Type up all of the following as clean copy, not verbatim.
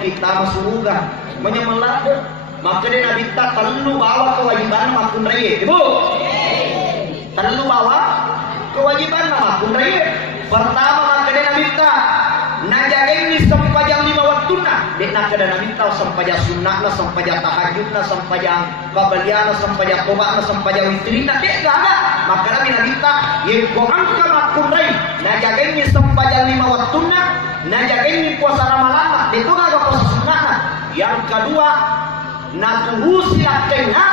kita surga menyemelah maka dia nabi tak perlu bawa kewajiban makun raya ibu perlu bawa kewajiban makun raya pertama maka dia nabi tak najagain ni sampajang 5 waktuna dia nak ada nabi tak sampajang sunnahna sampajang tahajudna sampajang qabliyana sampajang tobatna sampajang witrina dia ada maka nabi tak yang ko angka makun raya najagain ni sampajang 5 waktuna najagain ni puasa ramalana itu enggak puasa sunnahna yang kedua natuhusi lakena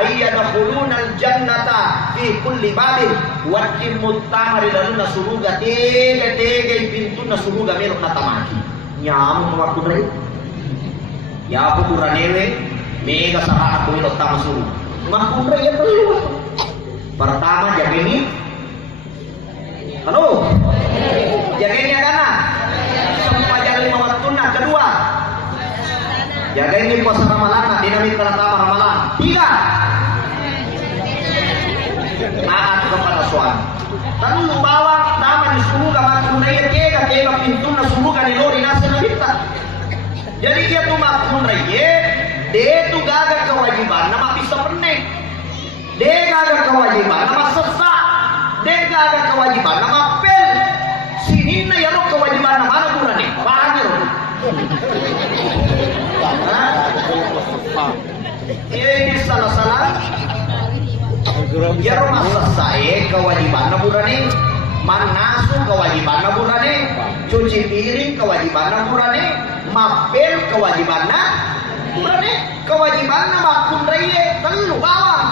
ayyadkhuluna aljannata fi kulli babin wa timuttamari daluna suruga tege pintuna suruga melok natamaki nyam waktu dari ya aku turanewe mega saha aku melok tama suruga makun ya perlu pertama jaga ini halo jaga ini kana sampajang 5 waktuna kedua jaga ini puasa Ramadan, dinamik pertama Ramadan. 3. Taat kepada suami. Lalu bawa nama di surga makun raya kega pintu na surga di lori nasa nabita. Jadi dia tuh makun raya, dia tuh gagal kewajiban nama bisa penek. Dia gagal kewajiban nama sesak. Dia gagal kewajiban nama pel. Sini na ya lo kewajiban nama mana kurang nih? Banyak lo. Ini salah-salah ya rumah selesai kewajiban naburani manasu kewajiban naburani cuci piring kewajiban naburani mapel kewajiban naburani kewajiban makun raya telu bawang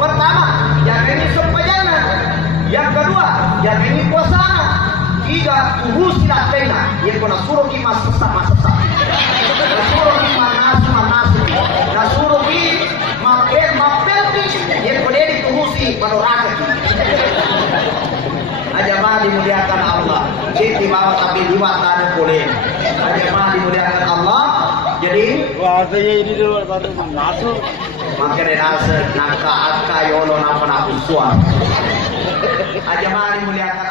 pertama jaga ini sempajana yang kedua jaga ini puasana 3 urus lakena yang kena suruh ki masak suruh ki manas suruh ki mapel yang kena diturusi panorama aja mah dimuliakan Allah jadi bawa tapi diwatan boleh aja mah dimuliakan Allah jadi artinya ini dulu baru masuk makanya nasa naka yolo napa napusuan aja mah dimuliakan